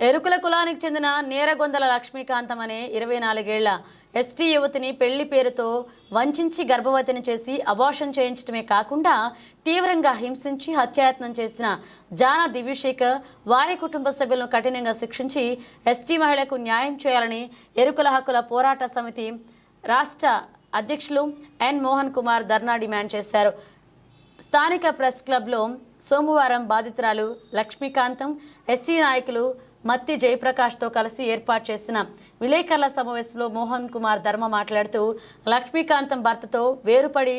ఎరుకుల కులానికి చెందిన నేరగొందల లక్ష్మీకాంతం అనే ఇరవై నాలుగేళ్ళ ఎస్టీ యువతిని పెళ్ళి పేరుతో వంచించి గర్భవతిని చేసి అబార్షన్ చేయించడమే కాకుండా తీవ్రంగా హింసించి హత్యాయత్నం చేసిన జానా దివ్యశేఖర్ వారి కుటుంబ సభ్యులను కఠినంగా శిక్షించి ఎస్టీ మహిళకు న్యాయం చేయాలని ఎరుకుల హక్కుల పోరాట సమితి రాష్ట్ర అధ్యక్షులు ఎన్ మోహన్ కుమార్ ధర్నా డిమాండ్ చేశారు. స్థానిక ప్రెస్ క్లబ్లో సోమవారం బాధితురాలు లక్ష్మీకాంతం ఎస్సీ నాయకులు మత్తి జయప్రకాష్తో కలిసి ఏర్పాటు చేసిన విలేకరుల సమావేశంలో మోహన్ కుమార్ ధర్మ మాట్లాడుతూ లక్ష్మీకాంతం భర్తతో వేరుపడి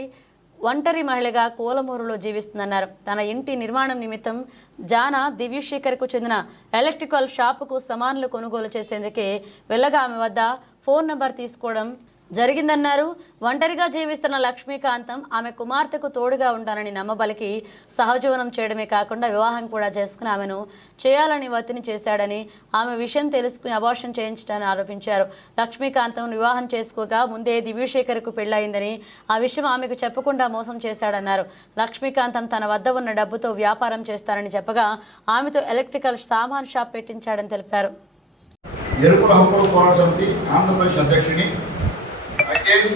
ఒంటరి మహిళగా కోలమూరులో జీవిస్తుందన్నారు. తన ఇంటి నిర్మాణం నిమిత్తం జానా దివ్యశేఖర్కు చెందిన ఎలక్ట్రికల్ షాపుకు సామాన్లు కొనుగోలు చేసేందుకే వెళ్ళగా ఆమె వద్ద ఫోన్ నంబర్ తీసుకోవడం జరిగిందన్నారు. ఒంటరిగా జీవిస్తున్న లక్ష్మీకాంతం ఆమె కుమార్తెకు తోడుగా ఉంటానని నమ్మబలికి సహజీవనం చేయడమే కాకుండా వివాహం కూడా చేసుకుని ఆమెను చేయాలని వతిని చేశాడని ఆమె విషయం తెలుసుకుని అబార్షన్ చేయించడాన్ని ఆరోపించారు. లక్ష్మీకాంతం వివాహం చేసుకోగా ముందే దివ్యశేఖర్కు పెళ్ళయిందని ఆ విషయం ఆమెకు చెప్పకుండా మోసం చేశాడన్నారు. లక్ష్మీకాంతం తన వద్ద ఉన్న డబ్బుతో వ్యాపారం చేస్తానని చెప్పగా ఆమెతో ఎలక్ట్రికల్ సామాన్ షాప్ పెట్టించాడని తెలిపారు. ఎరుకుల హక్కుల పోరాట సమితి ఆంధ్రప్రదేశ్ అధ్యక్షుని అయితే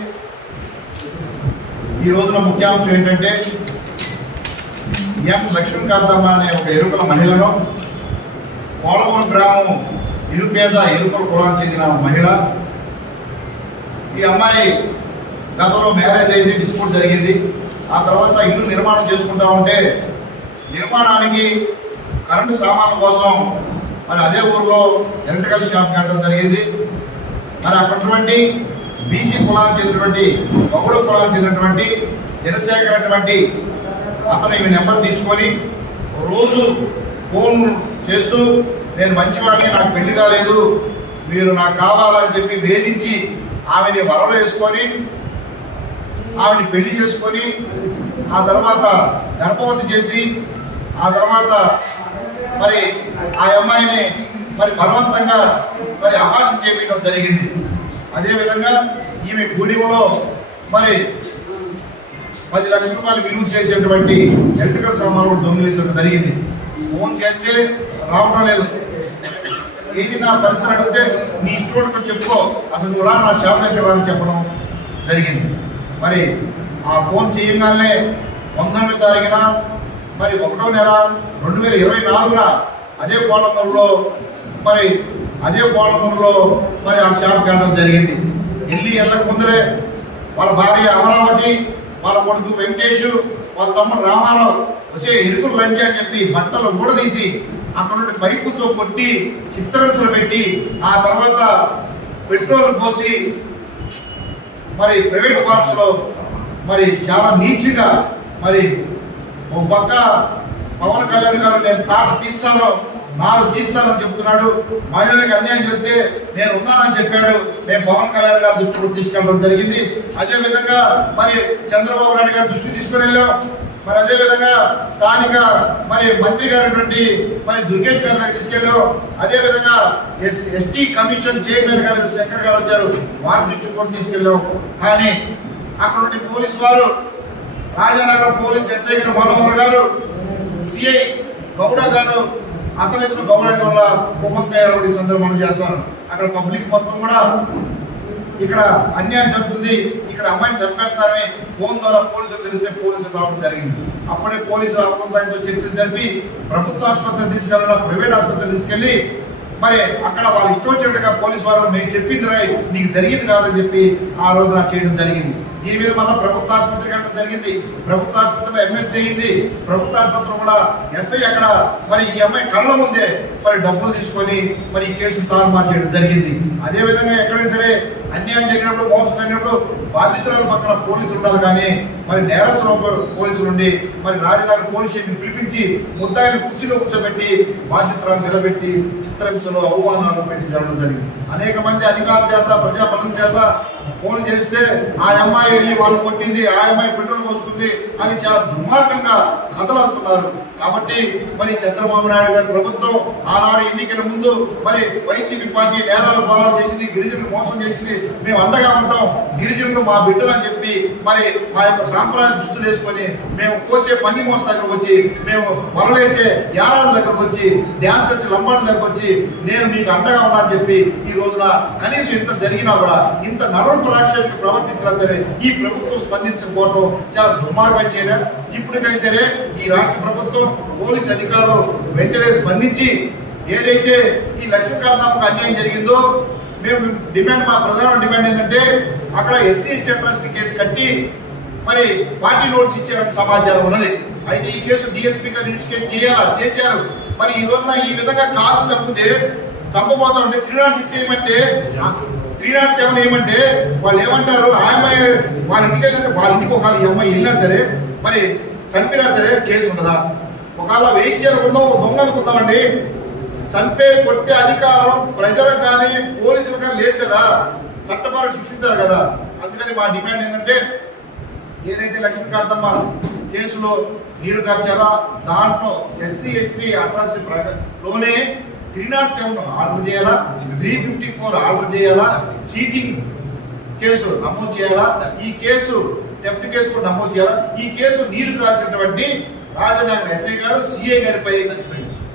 ఈ రోజున ముఖ్యాంశం ఏంటంటే ఎన్ లక్ష్మీకాంతమ్మ అనే ఒక ఎరుకల మహిళను కోలమూరు గ్రామం నిరుపేద ఎరుకల కులానికి చెందిన మహిళ. ఈ అమ్మాయి గతంలో మ్యారేజ్ అయింది డిస్ప్యూట్ జరిగింది. ఆ తర్వాత ఇల్లు నిర్మాణం చేసుకుంటా ఉంటే నిర్మాణానికి కరెంటు సామాన్ల కోసం మరి అదే ఊర్లో ఎలక్ట్రికల్ షాప్ కట్టడం జరిగింది. మరి అక్కడ బీసీ కులానికి చెందినటువంటి బహుళ కులానికి చెందినటువంటి జనశేఖర్ అటువంటి అతను ఈమె నెంబర్ తీసుకొని రోజు ఫోన్ చేస్తూ నేను మంచివాడిని నాకు పెళ్ళి కాలేదు మీరు నాకు కావాలని చెప్పి వేధించి ఆమెని వరలు వేసుకొని ఆమెని పెళ్ళి చేసుకొని ఆ తర్వాత గర్భవతి చేసి ఆ తర్వాత మరి ఆ అమ్మాయిని మరి బలవంతంగా మరి ఆకాశం చేపించడం జరిగింది. అదేవిధంగా ఈమె గూడెంలో మరి పది లక్షల రూపాయలు విలువ చేసేటువంటి ఎలక్ట్రికల్ సామాన్లు దొంగిలించడం జరిగింది. ఫోన్ చేస్తే రావడం లేదు. ఏంటి నా పరిస్థితి అడిగితే నీ ఇష్టం చెప్పుకో. అసలు నువ్వు రా నా షాప్ దగ్గర రా అని చెప్పడం జరిగింది. మరి ఆ ఫోన్ చేయగానే పంతొమ్మిది తారీఖున మరి ఒకటో నెల రెండు వేల ఇరవై నాలుగున అదే కోలమూరులో మరి అదే కోలమూరులో మరి ఆ షాప్ కావడం జరిగింది. ఢిల్లీ వెళ్ళక ముందరే వాళ్ళ భార్య అమరావతి వాళ్ళ కొడుకు వెంకటేష్ వాళ్ళ తమ్ముడు రామారావు వచ్చే ఎరుకులు లంచి అని చెప్పి బట్టలు ఊడదీసి అక్కడ పైపుతో కొట్టి చిత్రహింసలు పెట్టి ఆ తర్వాత పెట్రోల్ పోసి మరి ప్రైవేట్ పార్ట్స్లో మరి చాలా నీచిగా మరి ఒక పక్క పవన్ కళ్యాణ్ గారు నేను తాట తీస్తాను. నాలుగు తీస్తానని చెప్తున్నాడు. మహిళలకు అన్యాయం చెప్తే నేను ఉన్నానని చెప్పాడు. నేను పవన్ కళ్యాణ్ గారి దృష్టి తీసుకెళ్ళడం జరిగింది. అదేవిధంగా మరి చంద్రబాబు నాయుడు గారి దృష్టి తీసుకుని వెళ్ళాం. మరి అదేవిధంగా స్థానిక మరి మంత్రి గారైనటువంటి మరి దుర్గేష్ గారి దగ్గర తీసుకెళ్ళాం. అదేవిధంగా ఎస్ ఎస్టీ కమిషన్ చైర్మన్ గారు శంకర్ గారు వచ్చారు. వారి దృష్టి కూడా తీసుకెళ్ళాం. కానీ అక్కడ పోలీస్ వారు రాజానగరం పోలీస్ ఎస్ఐ గారు మనోహర్ గారు సిఐ గౌడ గారు అతని ఎదురు వల్ల కుమ్మక్కయ్య ఈ సందర్భం చేస్తాను అక్కడ పబ్లిక్ మొత్తం కూడా ఇక్కడ అన్యాయం జరుగుతుంది. ఇక్కడ అమ్మాయిని చంపేస్తారని ఫోన్ ద్వారా పోలీసులు తెలిస్తే పోలీసులు రావడం జరిగింది. అప్పుడే పోలీసులు అవతలతో చర్చలు జరిపి ప్రభుత్వ ఆసుపత్రి తీసుకెళ్ళడం ప్రైవేట్ ఆసుపత్రి తీసుకెళ్ళి మరి అక్కడ వాళ్ళు ఇష్టం వచ్చినట్టుగా పోలీసు వారు మేము చెప్పింది రాయ్ నీకు జరిగింది కాదని చెప్పి ఆ రోజున చేయడం జరిగింది. దీని మీద మళ్ళీ ప్రభుత్వ ఆసుపత్రి కట్టడం జరిగింది. ప్రభుత్వ ఆసుపత్రిలో ఎమ్మెల్సీ అయింది. ప్రభుత్వ ఆసుపత్రి కూడా ఎస్ఐ అక్కడ మరి ఈ అమ్మాయి కళ్ళ ముందే మరి డబ్బులు తీసుకొని మరి ఈ కేసును తారుమారు చేయడం జరిగింది. అదే విధంగా ఎక్కడైనా సరే అన్యాయం జరిగినప్పుడు మోసం జరిగినప్పుడు బాధితురాల పక్కన పోలీసులు ఉండాలి కానీ మరి నేరస్తుల పోలీసులు ఉండి మరి రాజధాని పోలీస్ స్టేషన్ పిలిపించి ముద్దాయిని కుర్చీలో కూర్చోబెట్టి బాధితురాలు నిలబెట్టి చిత్రహింసలో అవమానాలు పెట్టి జరగడం జరిగింది. అనేక మంది అధికారుల చేత ప్రజాప్రతినిధుల చేత ఫోన్ చేస్తే ఆ అమ్మాయి వెళ్ళి వాళ్ళు కొట్టింది ఆ అమ్మాయి పెట్రోల్ పోసుకుంది అని చాలా దుర్మార్గంగా కథలు కాబట్టి మరి చంద్రబాబు నాయుడు గారి ప్రభుత్వం ఆనాడు ఎన్నికల ముందు మరి వైసీపీ పార్టీ నేరాలు పోరాలు చేసింది గిరిజనులు మోసం చేసింది మేము అండగా ఉంటాం గిరిజనులు మా బిడ్డలు అని చెప్పి మరి మా యొక్క సాంప్రదాయ దుస్తులు వేసుకొని మేము కోసే పంది మోస దగ్గరకు వచ్చి మేము వరలేసే యానాల దగ్గరకు వచ్చి డ్యాన్స్ చేసే లంబాడి దగ్గరకు వచ్చి నేను మీకు అండగా ఉన్నా అని చెప్పి ఈ రోజున కనీసం ఇంత జరిగినా కూడా ఇంత నరుడు రాక్షసులు ప్రవర్తించినా సరే ఈ ప్రభుత్వం స్పందించకపోవడం చాలా దుర్మార్గం చేయడం ఇప్పటికైనా సరే ఈ రాష్ట్ర ప్రభుత్వం పోలీస్ అధికారులు వెంటనే స్పందించి ఏదైతే ఈ లక్ష్మీకాంతమ్మకు అన్యాయం జరిగిందో మేము డిమాండ్ మా ప్రధాన డిమాండ్ ఏంటంటే అక్కడ ఎస్సీ ఎస్టీ అట్రాసిటీ కేసు కట్టి మరి పార్టీ నోట్స్ ఇచ్చారని సమాచారం ఉన్నది. అయితే ఈ కేసు డిఎస్పీ గారు ఇన్వెస్టిగేట్ చేయాలా? చేశారు. మరి ఈ రోజున ఈ విధంగా కాలు చంపితే చంపబోతా ఉంటే త్రీ నాట్ సిక్స్ ఏమంటే త్రీ నాట్ సెవెన్ ఏమంటే వాళ్ళు ఏమంటారు ఆ అమ్మాయి వాళ్ళ ఇంటికి వాళ్ళ ఇంటికి ఒక ఈ అమ్మాయి వెళ్ళినా సరే మరి చంపినా సరే కేసు ఉండదా ఒకవేళ వేసి అనుకుందాం ఒక దొంగ అనుకుందామండి. చంపే కొట్టే అధికారం ప్రజలకు కానీ పోలీసులకు కానీ లేదు కదా. చట్టపరం శిక్షించారు కదా. అందుకని మా డిమాండ్ ఏంటంటే ఏదైతే లక్ష్మీకాంతమ్మ కేసులో నీరు కార్చారో దాంట్లో ఎస్సీ ఎస్టీ అట్రాసిటీ లోనే త్రీ నాట్ సెవెన్ ఆర్డర్ చేయాలా? త్రీ ఫిఫ్టీ ఫోర్ ఆర్డర్ చేయాలా? చీటింగ్ కేసు నమోదు చేయాలా? ఈ కేసు టెఫ్ట్ కేసు కూడా నమోదు చేయాలా? ఈ కేసు నీరు కార్చినటువంటి రాజనగర్ ఎస్ఐ గారు సిఐ గారిపై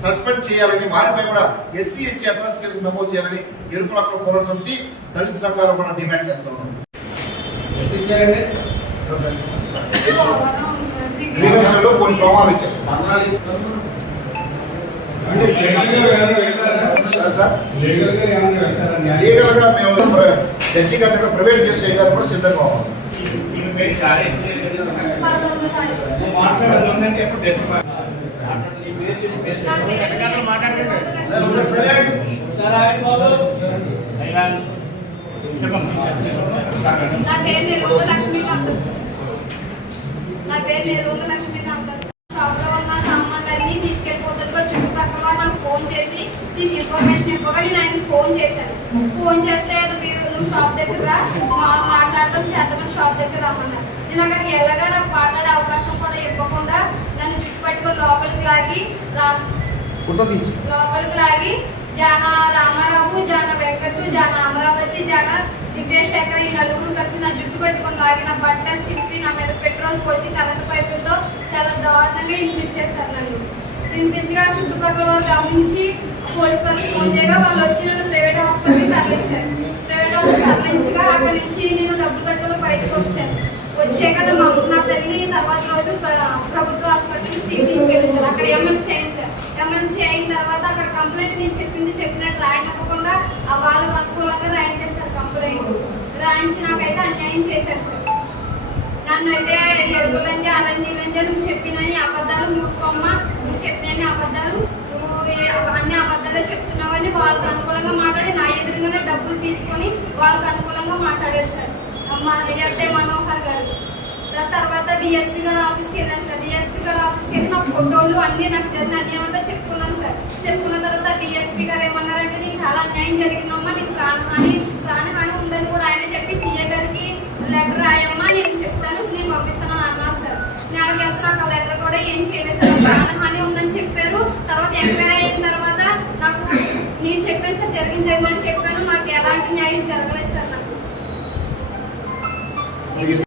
సస్పెండ్ చేయాలని వారిపై కూడా ఎస్సీ ఎస్టీ అట్రాసిటీ కేసు నమోదు చేయాలని పోరాట సమితి దళిత సంఘాలు కూడా డిమాండ్ చేస్తా ఉన్నాం కొన్ని సోమాలు ఇచ్చారు? లీగల్గా మేము ప్ర- జడ్జి గారి దగ్గర ప్రైవేట్ కేసు చేయడానికి కూడా సిద్ధంగా ఉన్నాం. ఎప్పుడు నా పేరు నిరోధ లక్ష్మీకాంత్ నా పేరు నిరోధ లక్ష్మీకాంత్ షాప్లో ఉన్న సామాన్లన్నీ తీసుకెళ్ళిపోతుండగా చుట్టుపక్కల వారు నాకు ఫోన్ చేసి దీనికి ఇన్ఫర్మేషన్ ఇవ్వగా నేను ఫోన్ చేశాను ఫోన్ చేస్తే నువ్వు షాప్ దగ్గర రా, మా- మాట్లాడడం చేద్దామని షాప్ దగ్గర రమ్మన్నారు. నేను అక్కడికి వెళ్ళగా నాకు మాట్లాడే అవకాశం కూడా ఇవ్వకుండా నన్ను చుట్టుపట్టుకొని లోపలికి లాగి లోపలికి లాగి జాన రామారావు జాన వెంకట్ జాన అమరావతి జాన దివ్యశేఖర్ ఈ నలుగురు కలిసి నా జుట్టు పట్టుకొని లాగి నా బట్టలు చింపి నా మీద పెట్రోల్ పోసి కరెంట్ పైపులతో చాలా దారుణంగా హింసించారు సార్ నన్ను. హింసించగా చుట్టుపక్కల వారు గమనించి పోలీస్ వారికి ఫోన్ చేయగా వాళ్ళు వచ్చి నన్ను ప్రైవేట్ హాస్పిటల్కి తరలించారు ప్రైవేట్ హాస్పిటల్ తరలించగా అక్కడి నుంచి నేను డబ్బులు కట్టుకుని బయటకు వస్తాను. వచ్చాక నా మా నా తల్లి తర్వాత రోజు ప్రభుత్వ హాస్పిటల్కి తీసుకెళ్ళి సార్. అక్కడ ఎమ్మెల్సీ అయింది సార్. ఎమ్మెల్సీ అయిన తర్వాత అక్కడ కంప్లైంట్ నేను చెప్పింది చెప్పినట్టు రాయనవ్వకుండా ఆ వాళ్ళకు అనుకూలంగా రాయించేశారు కంప్లైంట్ రాయించి నాకైతే అన్యాయం చేశారు సార్. నన్ను అయితే ఎరుకులంజ అలంజీలంజ నువ్వు చెప్పినని అబద్ధాలు మూర్ఖమ్మ. నువ్వు చెప్పినని అబద్ధాలు అన్ని అబద్ధాలే చెప్తున్నావని వాళ్ళకి అనుకూలంగా మాట్లాడి నా ఎదురుగానే డబ్బులు తీసుకొని వాళ్ళకి అనుకూలంగా మాట్లాడారు సార్. మన ఎస్ఐ మనోహర్ గారు. దాని తర్వాత డిఎస్పీ గారి ఆఫీస్కి వెళ్ళాను సార్. డిఎస్పీ గారి ఆఫీస్కి వెళ్ళి నా ఫోటోలు అన్ని నాకు జరిగిన అన్యాయం అంతా చెప్పుకున్నాను సార్. చెప్పుకున్న తర్వాత డిఎస్పీ గారు ఏమన్నారంటే నీకు చాలా అన్యాయం జరిగిందమ్మా నీకు ప్రాణహాని ప్రాణహాని ఉందని కూడా ఆయన చెప్పి సీఏ గారికి లెటర్ రాయమ్మా నేను చెప్తాను నేను పంపిస్తాను అని అన్నారు సార్. నేను వెళ్తున్నాక ఆ లెటర్ కూడా ఏం చేయలేదు సార్. ప్రాణహాని ఉందని చెప్పారు. తర్వాత ఎంక్వైరీ అయిన తర్వాత నాకు నేను చెప్పాను సార్ జరిగింది జరగమని చెప్పాను. నాకు ఎలాంటి న్యాయం జరగలేదు సార్ నాకు.